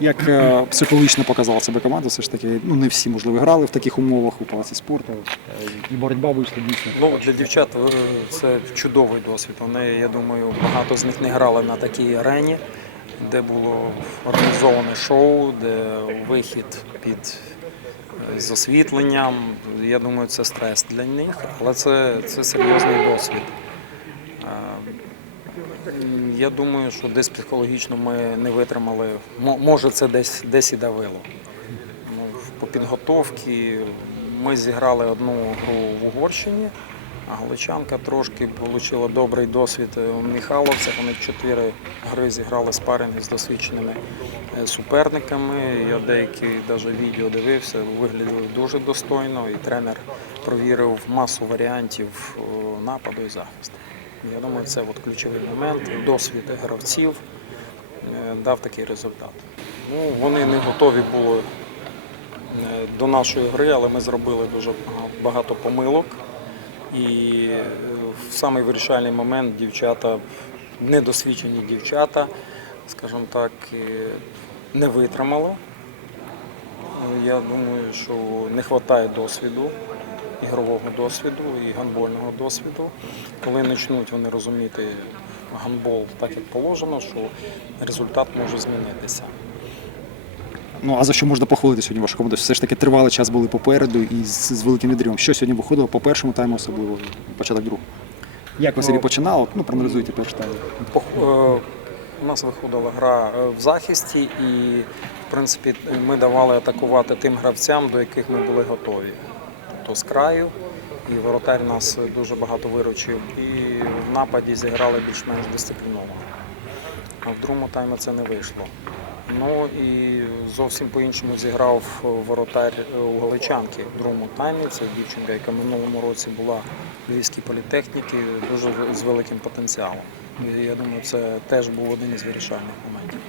Як е, психологічно показала себе команда, все ж таки, ну не всі можливо грали в таких умовах у палаці спорту. І боротьба вийшла дійсно. Ну, для дівчат е, це чудовий досвід. Вони, я думаю, багато з них не грали на такій арені, де було організоване шоу, де вихід під е, з освітленням. Я думаю, це стрес для них, але це, це серйозний досвід. Е, Я думаю, що десь психологічно ми не витримали. Може, це десь, десь і давило. Ну, по підготовці ми зіграли одну гру в Угорщині, а Галичанка трошки отримала добрий досвід у Михайловцях. Вони чотири гри зіграли спаринги з досвідченими е, суперниками. Я деякі навіть відео дивився, виглядали дуже достойно, і тренер провірив масу варіантів нападу і захисту. Я думаю, це от ключовий момент. Досвід гравців е, дав такий результат. Ну, вони не готові були е, до нашої гри, але ми зробили дуже багато помилок. І е, в самий вирішальний момент дівчата, недосвідчені дівчата, скажімо так, не витримали. Я думаю, що не вистачає досвіду, ігрового досвіду і гандбольного досвіду. Коли почнуть вони розуміти гандбол так, як положено, що результат може змінитися. Ну а за що можна похвалити сьогодні вашу команду? Все ж таки тривалий час були попереду і з, з великим відривом. Що сьогодні виходило по першому тайму, особливо початок другого? Як ви собі починали? Ну, проаналізуйте перший тайм. Е, У нас виходила гра е, в захисті, і в принципі ми давали атакувати тим гравцям, до яких ми були готові. Тобто з краю, і воротар нас дуже багато виручив. І в нападі зіграли більш-менш дисципліновано. А в другому таймі це не вийшло. Ну і зовсім по-іншому зіграв воротар е, у Галичанки в другому таймі. Це дівчинка, яка минулому році була в Львівській політехніці, дуже з великим потенціалом. Я думаю, це теж був один із вирішальних моментів.